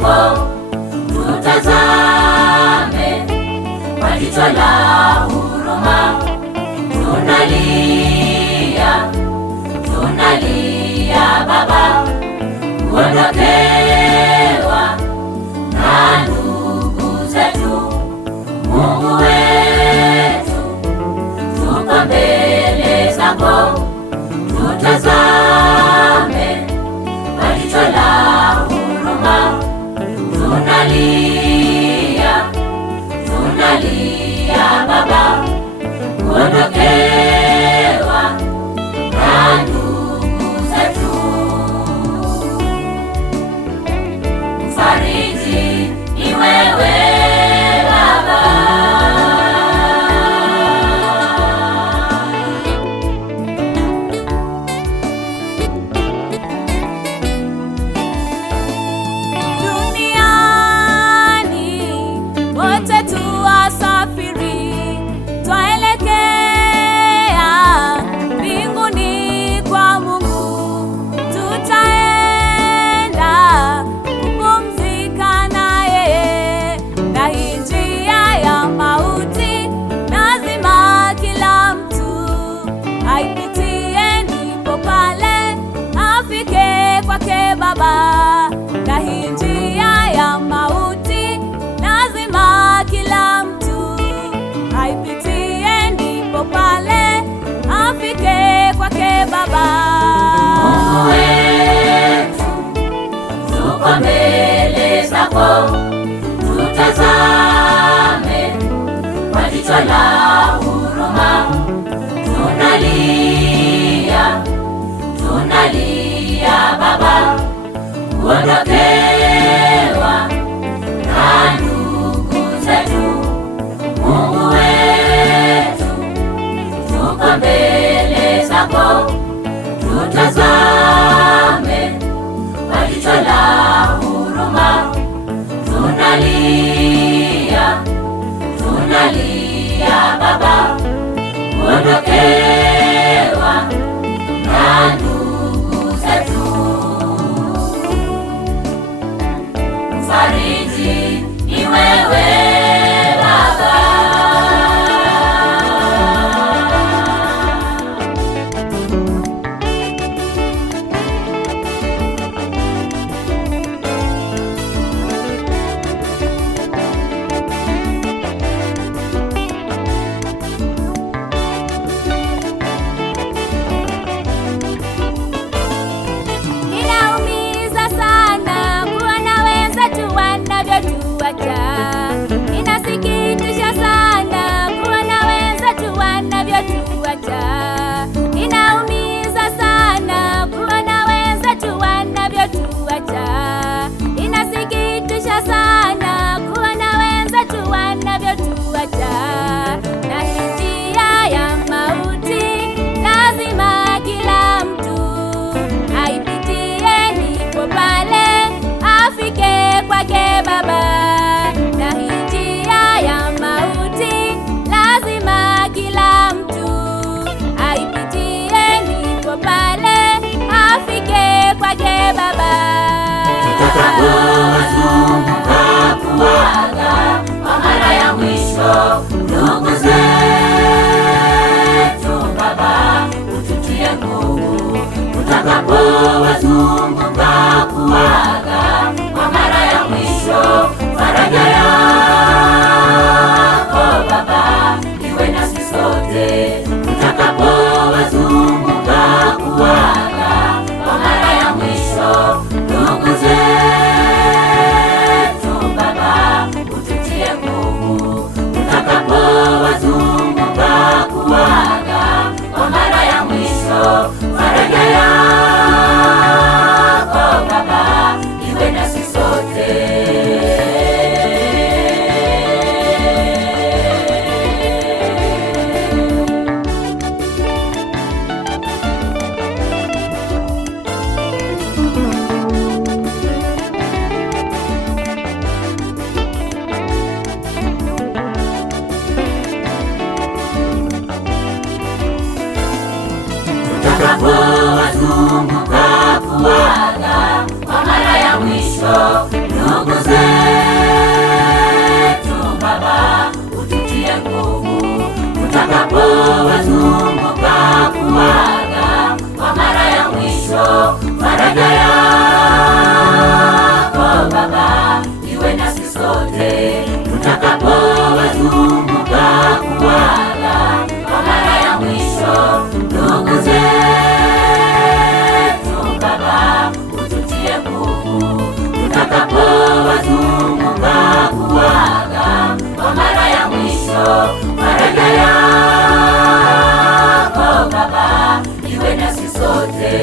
zako, tutazame kwa jicho la huruma. Tunalia, tunalia Baba, kuondokewa na ndugu zetu. Mungu wetu, tuko mbele zako, tutazame kwa jicho la huruma. Tunalia, tunalia Baba, kuondokewa na ndugu zetu. Mfariji ni wewe Baba, duniani wote tuwasafiri, twaelekea mbinguni kwa Mungu. Tutaenda kupumzika na yeye, na hii njia ya mauti lazima kila mtu aipitie, ndipo pale afike kwake Baba. Na hii njia ya mauti lazima kila mtu aipitie, ndipo pale afike kwake Baba. Mungu wetu, tuko mbele zako, tutazame kwa jicho la huruma. Tunalia, tunalia Baba, kuondokewa na ndugu zetu. Mungu wetu, tuko mbele zako, tutazame kwa jicho la huruma. Tunalia, tunalia Baba, kuondokewa na ndugu zetu. Mfariji ni wewe Baba. Inaumiza sana kuona wenzetu wanavyotuacha. Inasikitisha sana kuona wenzetu wanavyotuacha. Inaumiza sana kuona wenzetu wanavyotuacha. Inasikitisha sana kuona wenzetu wanavyotuacha. Na hii njia ya mauti lazima kila mtu aipitie, ndipo pale afike kwake Baba. Na hii njia ya mauti lazima kila mtu aipitie, ndipo pale afike kwake Baba. Tutakapowazunguka kuaga kwa mara ya mwisho ndugu zetu, Baba, ututie nguvu. Tutakapowazunguka kuaga kwa mara ya mwisho, faraja yako Baba iwe nasi sote. Tutakapowazunguka kuaga kwa mara ya mwisho ndugu zetu, Baba, ututie nguvu. Tutakapowazunguka kuaga kwa mara ya mwisho, faraja yako Baba iwe nasi sote. Tutakapowazunguka kuaga kwa mara ya mwisho ndugu wazunguka kuaga kwa mara ya mwisho, faraja yako Baba iwe nasi sote tutakapowazunguka kuaga kwa mara ya mwisho. Ndugu zetu Baba, ututie nguvu tutakapowazunguka kuaga kwa mara ya mwisho, faraja yako Baba iwe nasi sote.